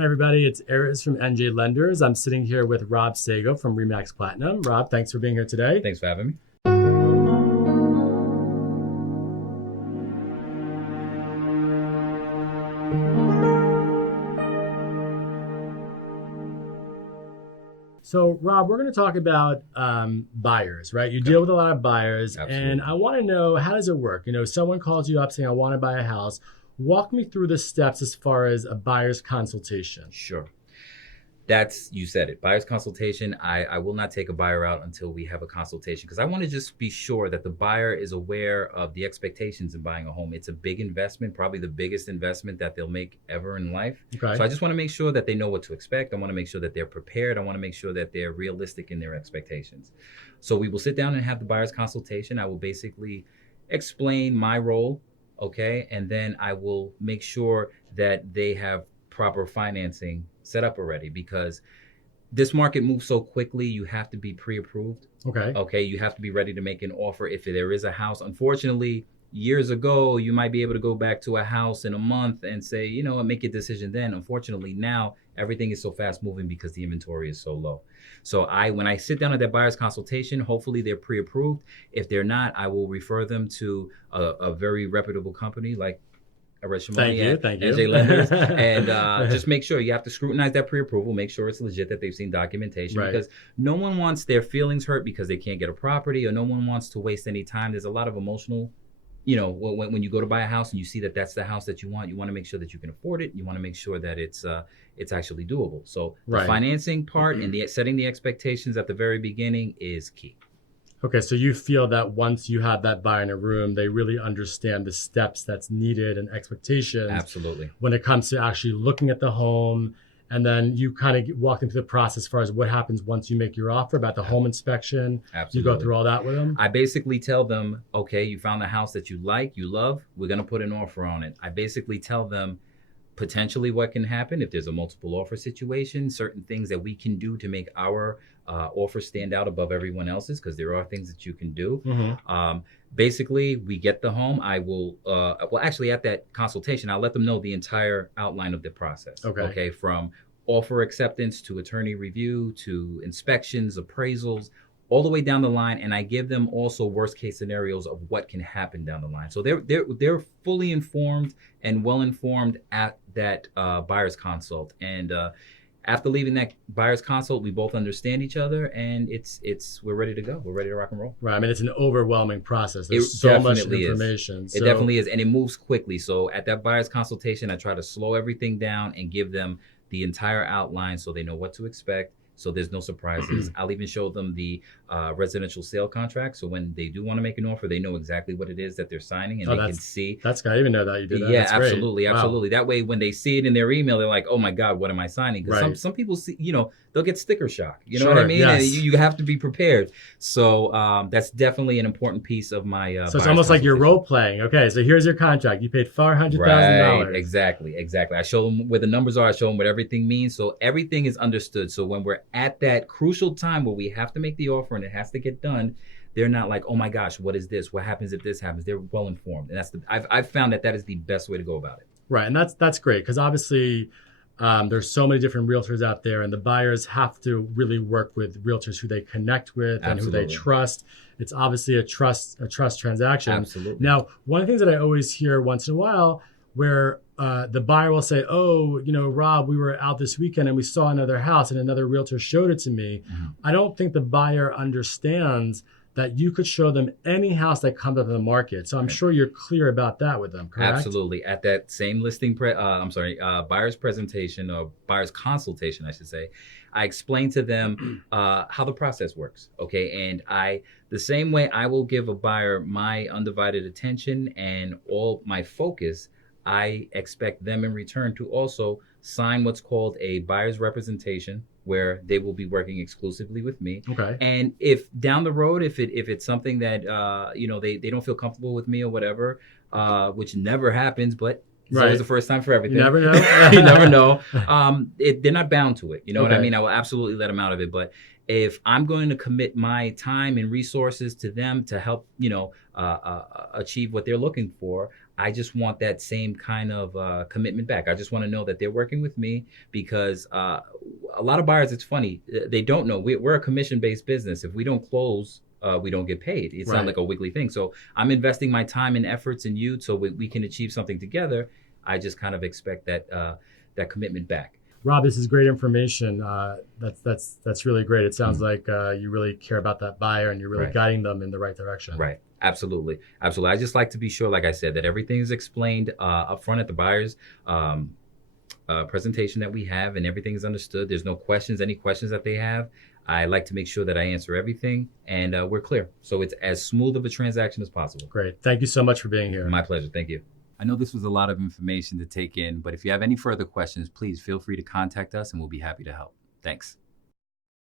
Hi, everybody. It's Aris from NJ Lenders. I'm sitting here with Rob Sago from Remax Platinum. Rob, thanks for being here today. Thanks for having me. So, Rob, we're going to talk about buyers, right? You deal with a lot of buyers, Absolutely. and I want to know, how does it work? Someone calls you up saying, I want to buy a house. Walk me through the steps as far as a buyer's consultation. Sure. You said it. Buyer's consultation. I will not take a buyer out until we have a consultation because I want to just be sure that the buyer is aware of the expectations in buying a home. It's a big investment, probably the biggest investment that they'll make ever in life. Okay. So I just want to make sure that they know what to expect. I want to make sure that they're prepared. I want to make sure that they're realistic in their expectations. So we will sit down and have the buyer's consultation. I will basically explain my role, okay? And then I will make sure that they have proper financing set up already because this market moves so quickly. You have to be pre-approved. Okay. You have to be ready to make an offer if there is a house. Unfortunately, years ago, you might be able to go back to a house in a month and say, and make a decision then. Unfortunately, now everything is so fast moving because the inventory is so low. So when I sit down at that buyer's consultation, hopefully they're pre-approved. If they're not, I will refer them to a very reputable company like Thank you. NJ Lenders, and just make sure you have to scrutinize that pre-approval, make sure it's legit, that they've seen documentation, right. Because no one wants their feelings hurt because they can't get a property, or no one wants to waste any time. There's a lot of emotional, when you go to buy a house and you see that that's the house that you want to make sure that you can afford it. You want to make sure that it's actually doable. So the financing part and setting the expectations at the very beginning is key. Okay, so you feel that once you have that buyer in a room, they really understand the steps that's needed and expectations. Absolutely. When it comes to actually looking at the home, and then you kind of walk them through the process as far as what happens once you make your offer about the home inspection. Absolutely. You go through all that with them? I basically tell them, okay, you found a house that you like, you love, we're going to put an offer on it. I basically tell them potentially what can happen if there's a multiple offer situation, certain things that we can do to make our offer stand out above everyone else's, because there are things that you can do. Mm-hmm. Basically, we get the home. I will, actually at that consultation, I'll let them know the entire outline of the process. Okay, from offer acceptance to attorney review to inspections, appraisals, all the way down the line, and I give them also worst case scenarios of what can happen down the line. So they're fully informed and well informed at that buyer's consult. And after leaving that buyer's consult, we both understand each other, and we're ready to go. We're ready to rock and roll. Right. I mean, it's an overwhelming process. There's so much information. It definitely is, and it moves quickly. So at that buyer's consultation, I try to slow everything down and give them the entire outline so they know what to expect. So there's no surprises. I'll even show them the residential sale contract. So when they do want to make an offer, they know exactly what it is that they're signing, and they can see. That's good. I didn't even know that you did that. Yeah, that's absolutely, great. absolutely. Wow. That way, when they see it in their email, they're like, "Oh my God, what am I signing?" Because some people see, they'll get sticker shock. You know what I mean? Yes. And you have to be prepared. So that's definitely an important piece of my. So it's almost like you're role playing. Okay, so here's your contract. You paid $400,000. Right. Exactly. I show them where the numbers are. I show them what everything means. So everything is understood. So when we're at that crucial time where we have to make the offer and it has to get done, they're not like, oh my gosh, what is this? What happens if this happens? They're well informed, and I've found that is the best way to go about it. Right, and that's great because obviously there's so many different realtors out there, and the buyers have to really work with realtors who they connect with and who they trust. It's obviously a trust transaction. Absolutely. Now, one of the things that I always hear once in a while, where the buyer will say, "Oh, Rob, we were out this weekend and we saw another house, and another realtor showed it to me." Mm-hmm. I don't think the buyer understands that you could show them any house that comes up in the market. So I'm sure you're clear about that with them, correct? Absolutely. At that same listing, buyer's presentation, or buyer's consultation, I should say, I explain to them how the process works. Okay, and the same way I will give a buyer my undivided attention and all my focus, I expect them in return to also sign what's called a buyer's representation, where they will be working exclusively with me. Okay. And if down the road, if it's something that they don't feel comfortable with me or whatever, which never happens, but it's always the first time for everything. You never know. You never know. They're not bound to it. You know what I mean? I will absolutely let them out of it. But if I'm going to commit my time and resources to them to help, achieve what they're looking for, I just want that same kind of commitment back. I just want to know that they're working with me because a lot of buyers, it's funny, they don't know. We're a commission-based business. If we don't close, we don't get paid. It's not like a weekly thing. So I'm investing my time and efforts in you so we can achieve something together. I just kind of expect that commitment back. Rob, this is great information. That's really great. It sounds like you really care about that buyer and you're really guiding them in the right direction. Right. Absolutely. Absolutely. I just like to be sure, like I said, that everything is explained up front at the buyer's presentation that we have, and everything is understood. There's no questions, any questions that they have. I like to make sure that I answer everything and we're clear. So it's as smooth of a transaction as possible. Great. Thank you so much for being here. My pleasure. Thank you. I know this was a lot of information to take in, but if you have any further questions, please feel free to contact us and we'll be happy to help. Thanks.